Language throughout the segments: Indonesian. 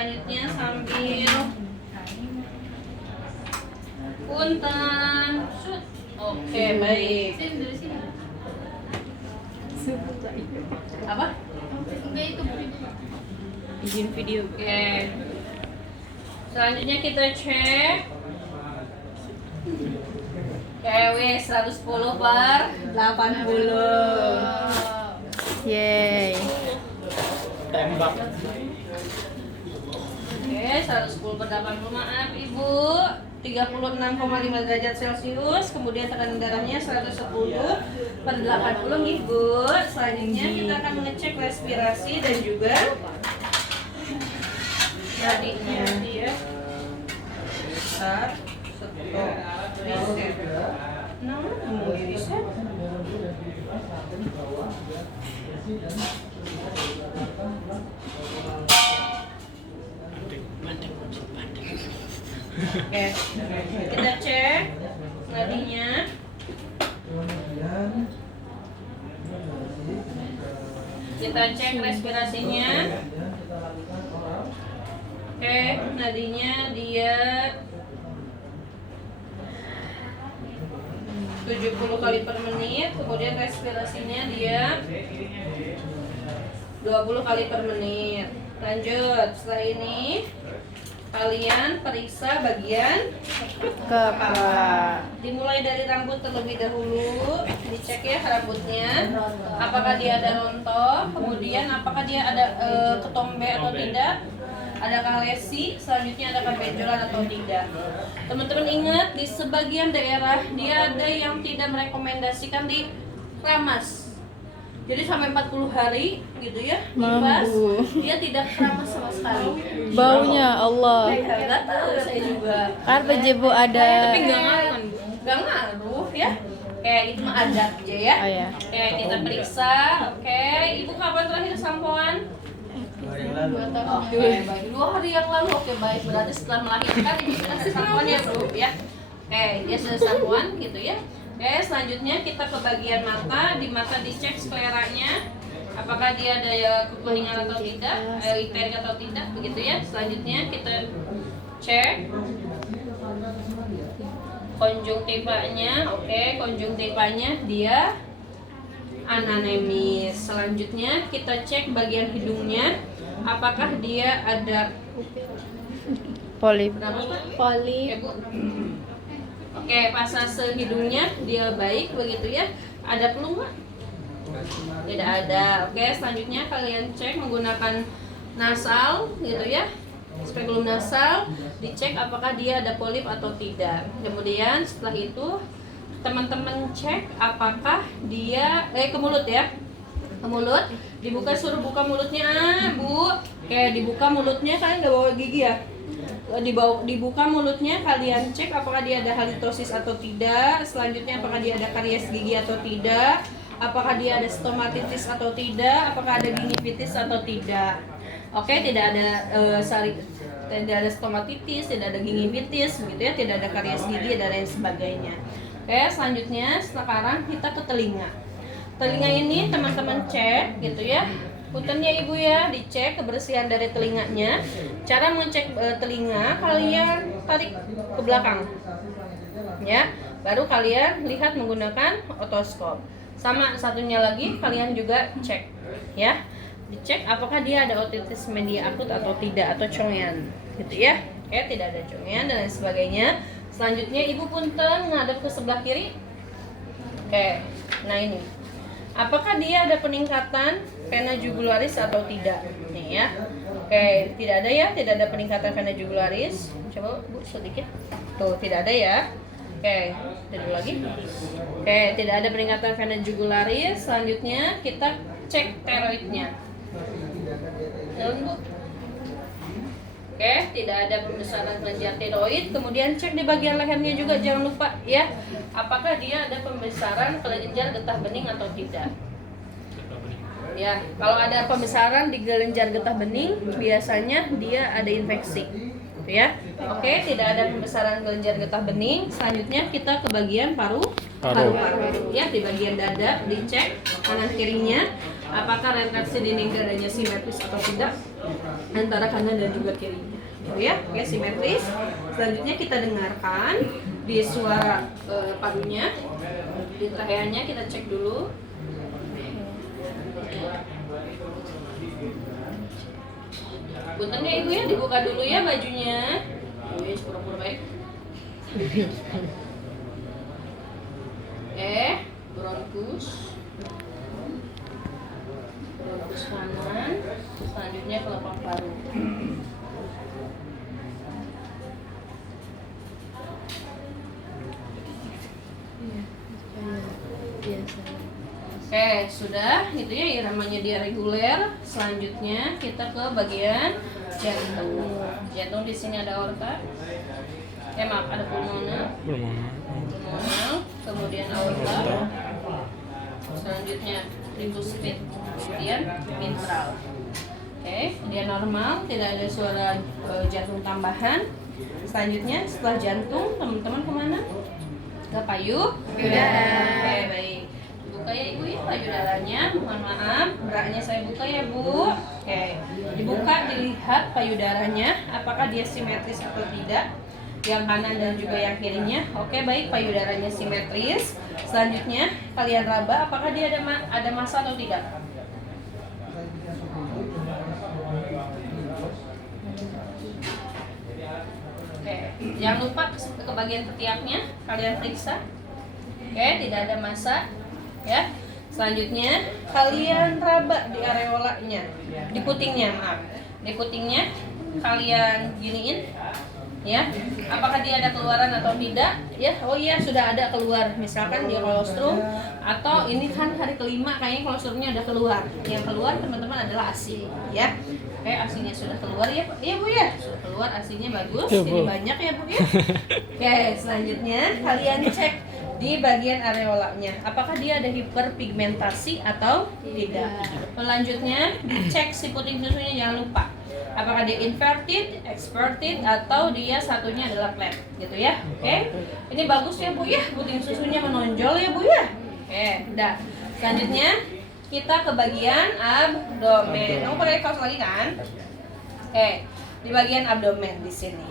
selanjutnya sambil punten. Oke, baik. Apa? Izin video. Oke. Selanjutnya kita cek. KW 110 per 80. Yeay. Tembak. Oke, 110 per 80, maaf Ibu. 36,5 derajat Celcius. Kemudian tekanan darahnya 110 per 80 Ibu. Selanjutnya kita akan mengecek respirasi dan juga jadinya dia besar, stop, reset. Nah, mau di reset. Oke, kita cek nadinya. Kita cek respirasinya. Oke, nadinya dia 70 kali per menit. Kemudian respirasinya dia 20 kali per menit. Lanjut, setelah ini kalian periksa bagian Kepala. dimulai dari rambut terlebih dahulu, dicek ya rambutnya apakah dia ada rontok, kemudian apakah dia ada ketombe atau tidak, adakah lesi, selanjutnya adakah benjolan atau tidak. Teman-teman ingat, di sebagian daerah dia ada yang tidak merekomendasikan dikeramas. Jadi sampai 40 hari gitu ya, dibas, dia tidak keramas sama sekali. Baunya Allah. Nggak tahu saya juga. Karena jebu ada. Tapi nggak ngaruh kan, Bu? Nggak ngaruh ya. Oke, itu mah adat aja ya. Oh ya. Oke, kita periksa. Oke, Ibu kapan terakhir sampoan? Oke, baik. 2 hari yang lalu. Oke, baik. Berarti setelah melahirkan Ibu sudah sampoan ya, Bu ya. Oke, dia sudah sampoan gitu ya. Oke, selanjutnya kita ke bagian mata. Di mata dicek skleranya, apakah dia ada kekuningan atau tidak, iterik atau tidak, begitu ya. Selanjutnya kita cek konjungtivanya. Oke, konjungtivanya dia ananemis. Selanjutnya kita cek bagian hidungnya, apakah dia ada Polip. berapa Pak? Polip. Oke, Bu. Oke, pasase hidungnya dia baik begitu ya. Ada flu nggak? Tidak ada. Oke, selanjutnya kalian cek menggunakan nasal gitu ya. Spekulum nasal, dicek apakah dia ada polip atau tidak. Kemudian setelah itu teman-teman cek apakah dia ke mulut ya. Ke mulut, dibuka, suruh buka mulutnya, Bu. Oke, dibuka mulutnya, kalian nggak bawa gigi ya? Dibuka mulutnya, kalian cek apakah dia ada halitosis atau tidak. Selanjutnya apakah dia ada karies gigi atau tidak, apakah dia ada stomatitis atau tidak, apakah ada gingivitis atau tidak. Oke, tidak ada tidak ada stomatitis, tidak ada gingivitis begitu ya, tidak ada karies gigi dan lain sebagainya. Oke, selanjutnya sekarang kita ke telinga. Telinga ini teman-teman cek gitu ya. Puntennya Ibu ya, dicek kebersihan dari telinganya. Cara mengecek telinga, kalian tarik ke belakang ya, baru kalian lihat menggunakan otoskop. Sama satunya lagi, kalian juga cek ya, dicek apakah dia ada otitis media akut atau tidak, atau congean gitu ya. Oke, tidak ada congean dan lain sebagainya. Selanjutnya Ibu punten ngadep ke sebelah kiri. Oke, nah ini apakah dia ada peningkatan vena jugularis atau tidak? Nih ya. Oke, tidak ada ya, tidak ada peningkatan vena jugularis. Coba Bu sedikit. Tuh, tidak ada ya. Oke, dulu lagi. Oke, tidak ada peningkatan vena jugularis. Selanjutnya kita cek tiroidnya. Jalan Bu. Oke, tidak ada pembesaran kelenjar tiroid. Kemudian cek di bagian lehernya juga, jangan lupa ya. Apakah dia ada pembesaran kelenjar getah bening atau tidak? Ya, kalau ada pembesaran di kelenjar getah bening, biasanya dia ada infeksi. Ya. Oke, tidak ada pembesaran kelenjar getah bening. Selanjutnya kita ke bagian paru-paru. Ya, di bagian dada dicek kanan kirinya apakah retraksi dinding dadanya simetris atau tidak. antara kanan dan juga kirinya. Gitu ya, oke, simetris. Selanjutnya kita dengarkan di suara padunya, di traheanya kita cek dulu. Punten ya ibu ya, dibuka dulu ya bajunya. Wih, pura-pura baik. Bronkus. Bronkus kanan. Selanjutnya kelopak paru. Oke, sudah. Itu ya iramanya dia reguler. Selanjutnya kita ke bagian jantung. Jantung di sini ada aorta. Maaf, ada pulmoner. Pulmonal, kemudian aorta. Selanjutnya tricuspid, kemudian mitral. Oke, dia normal, tidak ada suara jantung tambahan. Selanjutnya setelah jantung, teman-teman kemana? Ke payudara. Oke, baik. Buka ya ibu ya payudaranya. Mohon maaf, beratnya saya buka ya bu. Oke, dibuka, dilihat payudaranya, apakah dia simetris atau tidak. Yang kanan dan juga yang kirinya. Oke, baik, payudaranya simetris. Selanjutnya kalian raba, apakah dia ada massa atau tidak? Oke, jangan lupa ke bagian ketiaknya kalian periksa. Oke, tidak ada massa. Ya. Selanjutnya kalian raba di areolanya, di putingnya, maaf. Di putingnya kalian giniin. Ya, apakah dia ada keluaran atau tidak? Ya, oh iya sudah ada keluar. Misalkan dia kolostrum atau ini kan hari kelima kayaknya kolostrumnya udah keluar. Yang keluar teman-teman adalah ASI, ya. Oke, ASINya sudah keluar ya, Pak. Iya Bu ya, sudah keluar ASINya bagus. Ya, Bu. Jadi banyak ya Bu ya. Oke, selanjutnya kalian cek di bagian areolanya. Apakah dia ada hiperpigmentasi atau tidak? Selanjutnya dicek si puting susunya, jangan lupa. Apakah dia inverted, exverted, atau dia satunya adalah flat, gitu ya? Oke, ini bagus ya Bu ya, puting susunya menonjol ya Bu ya. Oke, udah. Selanjutnya kita ke bagian abdomen. Kamu pakai kaos lagi kan? Oke, di bagian abdomen di sini.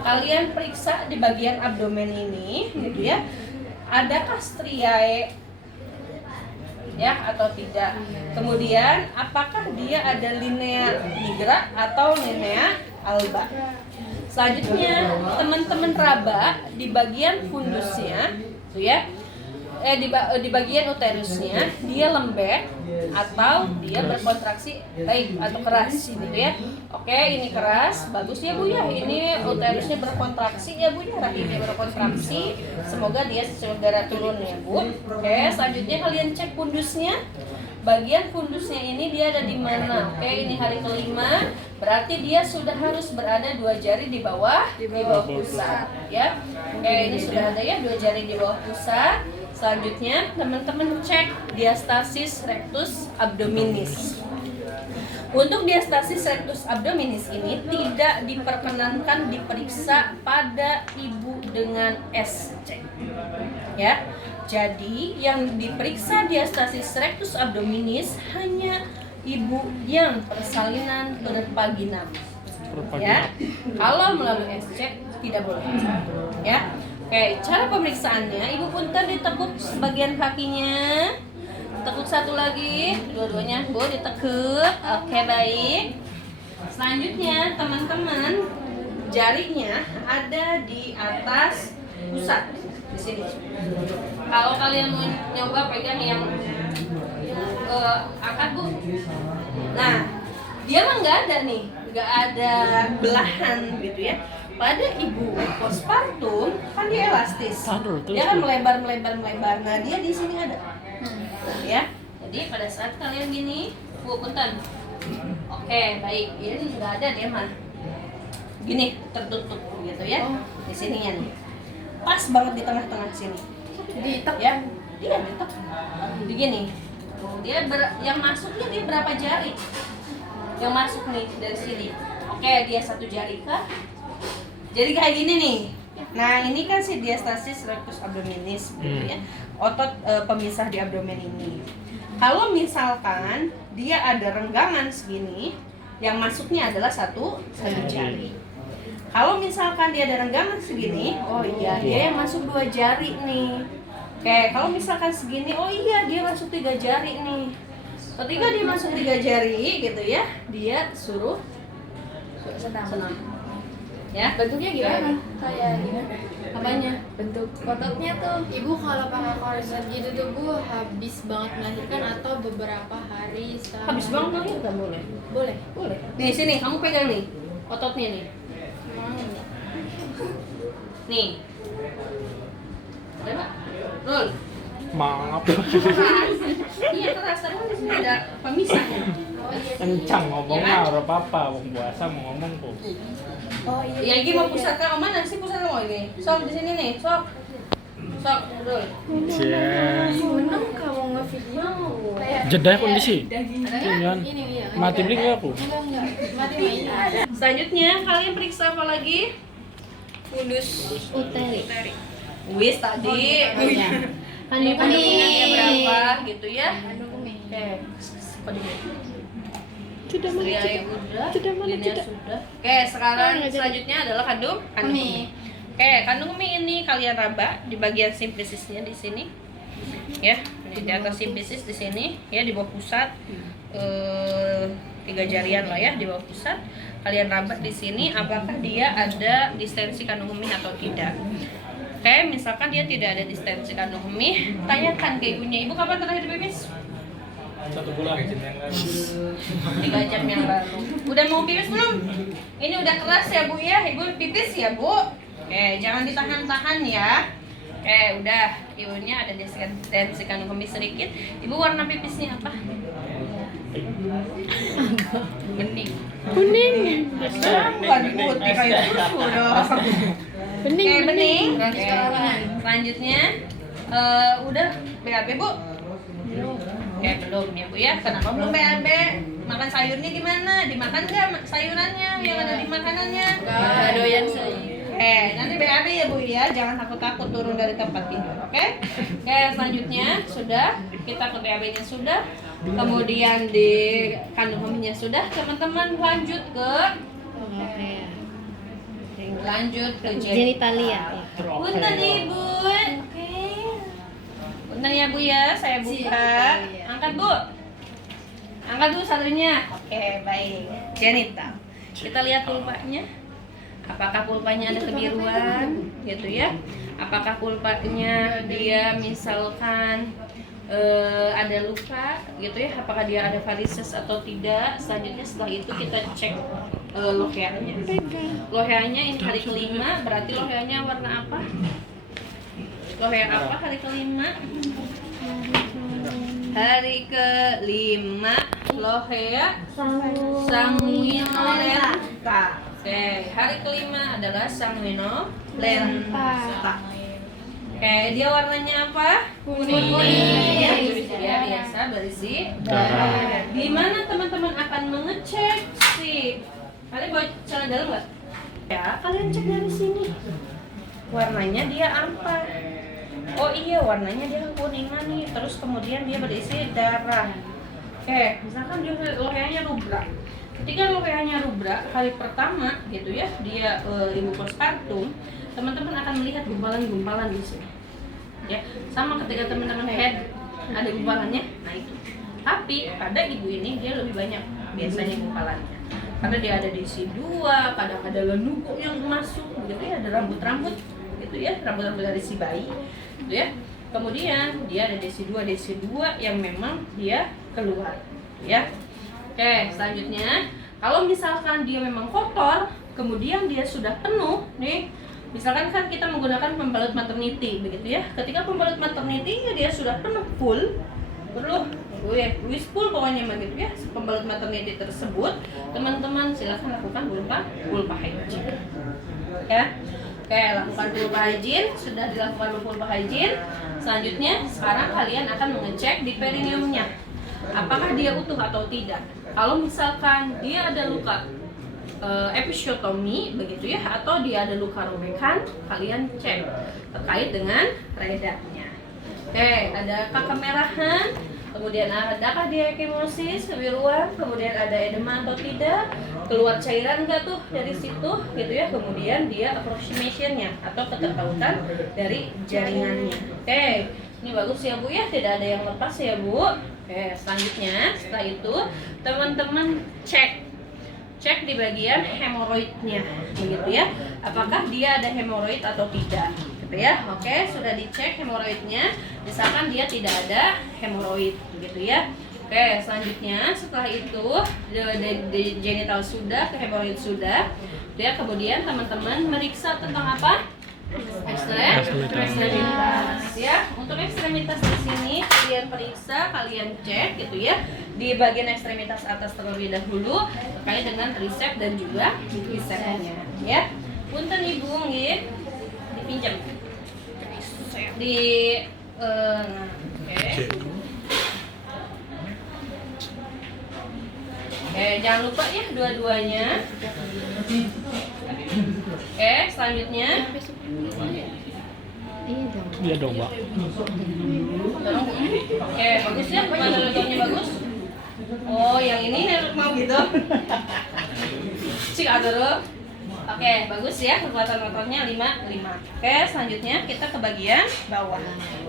Kalian periksa di bagian abdomen ini, gitu ya. Adakah striae ya atau tidak? Kemudian apakah dia ada linea nigra atau linea alba? Selanjutnya teman-teman raba di bagian fundusnya, tuh ya. Di bagian uterusnya dia lembek atau dia berkontraksi baik atau keras gitu ya. Oke, ini keras, bagus ya Bu ya. Ini uterusnya berkontraksi ya Bu ya, rahimnya berkontraksi. Semoga dia segera turun ya Bu. Oke, selanjutnya kalian cek fundusnya. Bagian fundusnya ini dia ada di mana? Oke, ini hari kelima, berarti dia sudah harus berada 2 jari di bawah pusat ya. Oke, ini sudah ada ya 2 jari di bawah pusat. Selanjutnya teman-teman cek diastasis rectus abdominis. Untuk diastasis rectus abdominis ini tidak diperkenankan diperiksa pada ibu dengan SC. Ya. Jadi yang diperiksa diastasis rectus abdominis hanya ibu yang persalinan bervaginam. Ya. Kalau melalui SC tidak boleh. Ya. Oke, cara pemeriksaannya, ibu punten ditekuk sebagian kakinya, tekuk satu lagi, dua-duanya Bu ditekuk. Oke, baik. Selanjutnya teman-teman, jarinya ada di atas pusat di sini. Kalau kalian mau nyoba pegang yang akad Bu, nah dia mah nggak ada nih, nggak ada belahan gitu ya. Pada ibu postpartum kan dia elastis, dia kan melebar. Nah dia di sini ada, ya. Jadi pada saat kalian gini, Bu punten. Oke, baik. Ini nggak ada dia mah. Gini tertutup gitu ya. Di sini ya nih. Pas banget di tengah-tengah sini. Ditek ya? Iya ditek. Begini. Dia yang masuknya dia berapa jari? Yang masuk nih dari sini. Oke, dia 1 jari kah? Jadi kayak gini nih. Nah, ini kan si diastasis rectus abdominis gitu ya. Otot pemisah di abdomen ini. Kalau misalkan dia ada renggangan segini, yang masuknya adalah satu jari. Kalau misalkan dia ada renggangan segini, oh iya dia yang masuk 2 jari nih. Oke, kalau misalkan segini, oh iya dia masuk 3 jari nih. Ketika dia masuk 3 jari gitu ya, dia suruh senam. Ya, Bentuknya gimana? Kayak gimana? apanya? Bentuk ototnya tuh. Ibu kalau pakai korset gitu tuh Bu habis banget melahirkan atau beberapa hari setelah Habis banget melahirkan? nggak boleh? Boleh. Boleh. Nih sini, kamu pegang nih ototnya nih. Nih. Ada Pak? Nul. Maaf. Iya keras, tapi kan di sini ada pemisahnya. Oh iya. Kencang Ya ngomongnya kan? ora apa-apa, wong puasa mau ngomong kok. Oh iya. Ya ini mau pusat kan, mana sih pusat mau ini? Sok di sini nih, sok. Sok, Nul. Seneng kamu nge-video. Kayak Jeda kondisi. ada Jangan. ini iya. Mati beli nggak aku? Enggak. Mati ini. Selanjutnya kalian periksa apa lagi? Udus Uteri. Wis tadi. Kandungannya berapa gitu ya? Oke. Sudah mana Istri sudah? Ayah udah, Sudah mana Linia sudah? sudah. Oke, sekarang nggak jadi. selanjutnya adalah kandung mie. Oke, kandung mie ini kalian raba di bagian simpisisnya di sini. Ya, di atas simpisis di sini, ya di bawah pusat. 3 jarian lah ya di bawah pusat. Kalian raba di sini apakah dia ada distensi kandung mie atau tidak. Oke, misalkan dia tidak ada distensi kandung mie, tanyakan ke ibunya, ibu kapan terakhir pipis? 1 bulan yang lalu. 3 jam yang lalu. Udah mau pipis belum? Ini udah keras ya Bu ya, ibu pipis ya Bu. Oke, jangan ditahan-tahan ya. Oke, udah. Ibunya ada distensi kandung mie sedikit. Ibu warna pipisnya apa? Bening. Kuning. Bukan putih kayak susu dong. Bening. Oke, bening. Berarti Oke. sekarang. Selanjutnya udah BAB Bu? Oke, belum ya Bu ya. Kenapa belum BAB? Makan sayurnya gimana? Dimakan nggak sayurannya yang ada di makanannya? Enggak doyan saya. Nanti BAB ya Bu ya. Jangan takut-takut turun dari tempat tidur, oke? Oke, selanjutnya sudah kita ke BAB-nya sudah. Kemudian di kandung mie-nya sudah. Teman-teman lanjut ke Genitalia. Punten Ibu. Oke. Punten ya Bu ya, saya buka. Angkat Bu. Angkat dulu satunya. Oke, baik. Genital. Kita lihat pulpanya. Apakah pulpanya ada kebiruan gitu ya? Apakah pulpanya dia misalkan ada luka gitu ya? Apakah dia ada varises atau tidak? Selanjutnya setelah itu kita cek loheanya. Loheanya ini hari kelima, berarti loheanya warna apa? Lohea apa hari kelima? Hari kelima lohea sanguinolenta. Oke, hari kelima adalah sanguinolenta. Oke, dia warnanya apa? Kuning. Ya, biasa berisi darah. Di mana teman-teman akan mengecek sih? Kalian bawa celana dalam nggak? Ya, kalian cek dari sini. Warnanya dia apa? Oh iya, warnanya dia kuningan nih. Terus kemudian dia berisi darah. Oke, misalkan dia loheanya rubra. Ketika loheanya rubra hari pertama gitu ya, dia ibu postpartum, teman-teman akan melihat gumpalan-gumpalan di sini. Ya, sama ketika teman-teman head ada gumpalannya, nah itu. Tapi pada ibu ini dia lebih banyak biasanya gumpalannya. Karena dia ada DC2, kadang ada lenuko yang masuk gitu ya, ada rambut-rambut gitu ya, rambut-rambut dari si bayi gitu ya. Kemudian dia ada DC2 yang memang dia keluar ya. Oke, selanjutnya kalau misalkan dia memang kotor, kemudian dia sudah penuh nih. Misalkan kan kita menggunakan pembalut maternity begitu ya. Ketika pembalut maternity dia sudah penuh full full pokoknya begitu ya. Pembalut maternity tersebut, teman-teman silakan lakukan vulva hygiene. Ya. Oke, lakukan vulva hygiene, sudah dilakukan vulva hygiene. Selanjutnya sekarang kalian akan mengecek di perineumnya. Apakah dia utuh atau tidak? Kalau misalkan dia ada luka episiotomi begitu ya, atau dia ada luka robekan, kalian cek terkait dengan redanya. Oke, ada kemerahan, kemudian adakah dia ekimosis, kebiruan, kemudian ada edema atau tidak, keluar cairan enggak tuh dari situ gitu ya, kemudian dia approximationnya atau keterkautan dari jaringannya. Oke, ini bagus ya Bu ya, tidak ada yang lepas ya Bu. Oke, selanjutnya setelah itu teman-teman cek di bagian hemoroidnya begitu ya, apakah dia ada hemoroid atau tidak gitu ya. Oke, sudah dicek hemoroidnya, misalkan dia tidak ada hemoroid begitu ya. Oke, selanjutnya setelah itu di genital sudah, ke hemoroid sudah ya, kemudian teman-teman meriksa tentang apa? Ekstremitas ya. Untuk ekstremitas di sini kalian periksa, kalian cek gitu ya di bagian ekstremitas atas terlebih dahulu terkait dengan trisep dan juga bisepsnya ya. Punten Ibu nggih, dipinjam di oke. Oke, jangan lupa ya dua-duanya. Oke, selanjutnya Iya dong, Mbak. oke, bagus ya, mana logonya bagus? Oh, yang ini neruk mau gitu. Cik adoro. Oke, bagus ya, kekuatan motornya 5. Oke, selanjutnya kita ke bagian bawah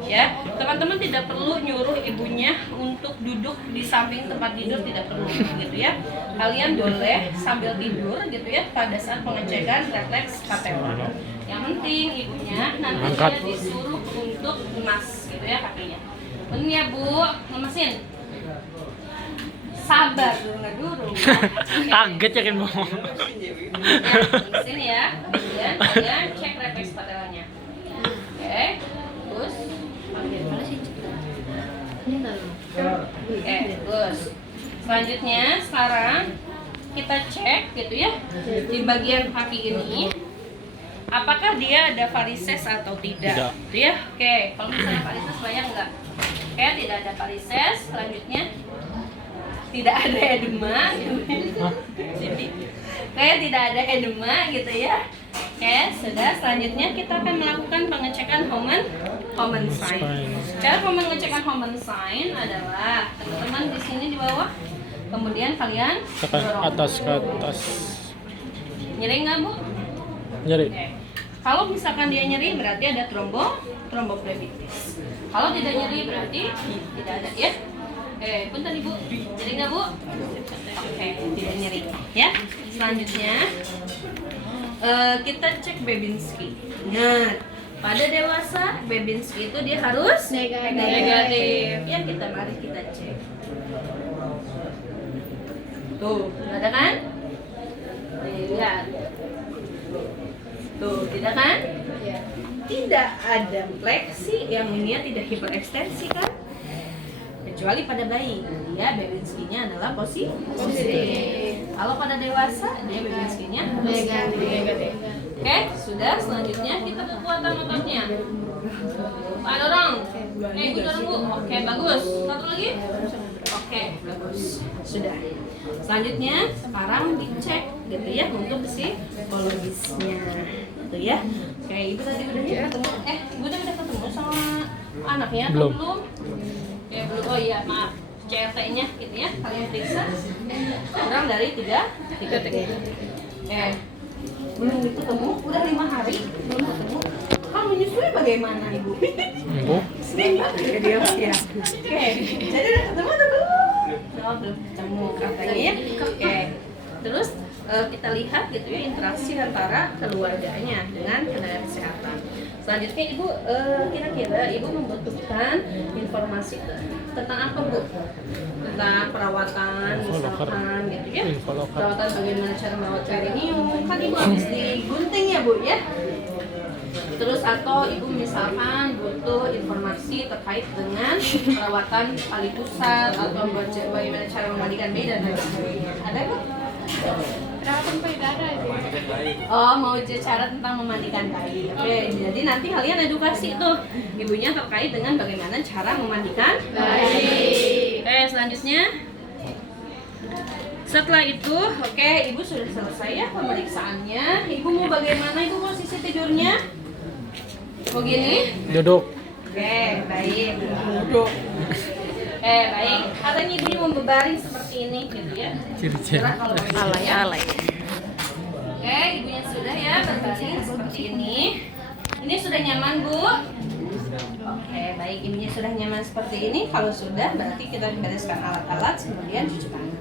ya. Teman-teman tidak perlu nyuruh ibunya untuk duduk di samping tempat tidur, tidak perlu gitu ya. Kalian boleh sambil tidur gitu ya pada saat pengecekan refleks patella. Yang penting ibunya nanti dia disuruh untuk lemas gitu ya kakinya. Bener ya Bu, lemesin. Sabar dulu. Kaget ya kan, Bu. Lemesin ya. Kemudian kalian cek refleks patellanya. Oke, terus terus. Selanjutnya sekarang kita cek gitu ya di bagian kaki ini, apakah dia ada varises atau tidak? Tidak. Gitu ya. Oke, kalau misalnya varises bayang nggak? Oke, tidak ada varises. Selanjutnya tidak ada edema. Oke, tidak ada edema gitu ya. Oke, sudah. Selanjutnya kita akan melakukan pengecekan Homan sign. Cara pengecekan Homan sign adalah teman-teman di sini di bawah. Kemudian kalian Tekan dorong. atas ke atas. Nyeri nggak Bu? Nyeri. Oke. Kalau misalkan dia nyeri berarti ada tromboflebitis. Kalau tidak nyeri berarti tidak ada ya. Punten Ibu, nyeri nggak Bu? Oke, tidak nyeri ya. Selanjutnya kita cek Babinski. Ingat, pada dewasa Babinski itu dia harus negatif. Ya, mari kita cek. Tuh, ada kan? Lihat. Tuh, tidak kan? Tidak ada fleksi, yang ini tidak hiperekstensi kan? Kecuali pada bayi, dia Babinski-nya adalah positif. Kalau pada dewasa, dia Babinski-nya negatif. Oke, sudah. Selanjutnya kita kekuatan ototnya. Pak dorong. Ibu dorong Bu. Oke, bagus. Satu lagi. Oke, bagus. Sudah. Selanjutnya sekarang dicek gitu ya untuk psikologisnya gitu ya. Oke, Ibu tadi udah ketemu. Ibu udah ketemu sama anaknya atau belum? Ya belum. Oh iya, maaf. CRT-nya gitu ya. Kalian periksa. Kurang dari 3 detik. Belum ketemu, udah 5 hari belum ketemu. Kalau menyusui bagaimana Ibu? Bu. Dia ya. Oke, jadi udah ketemu atau belum? Oh, belum ketemu katanya ya. Oke, terus kita lihat gitu ya interaksi antara keluarganya dengan tenaga kesehatan. Selanjutnya Ibu, kira-kira Ibu membutuhkan informasi tentang apa Bu? Tentang perawatan misalkan gitu ya. Perawatan bagaimana cara merawat perineum, kan Ibu habis digunting ya Bu ya. Terus atau Ibu misalkan butuh informasi terkait dengan perawatan tali pusat atau bagaimana cara memandikan bayi dan lain sebagainya. Ada Bu? Perawatan payudara itu. Oh, mau cara tentang memandikan bayi. Oke, jadi nanti kalian edukasi tuh ibunya terkait dengan bagaimana cara memandikan bayi. Oke, selanjutnya setelah itu, oke, Ibu sudah selesai ya pemeriksaannya. Ibu mau bagaimana Ibu posisi tidurnya? Begini? Duduk. Oke, baik. Duduk. Oke, baik. Katanya ibunya mau berbaring seperti ini gitu ya. Ciri-ciri. Cerah kalau Alay, alay. Oke, ibunya sudah ya berbaring seperti ini. Ini sudah nyaman, Bu? Oke, baik. Ibunya sudah nyaman seperti ini. Kalau sudah, berarti kita bereskan alat-alat, kemudian cuci tangan.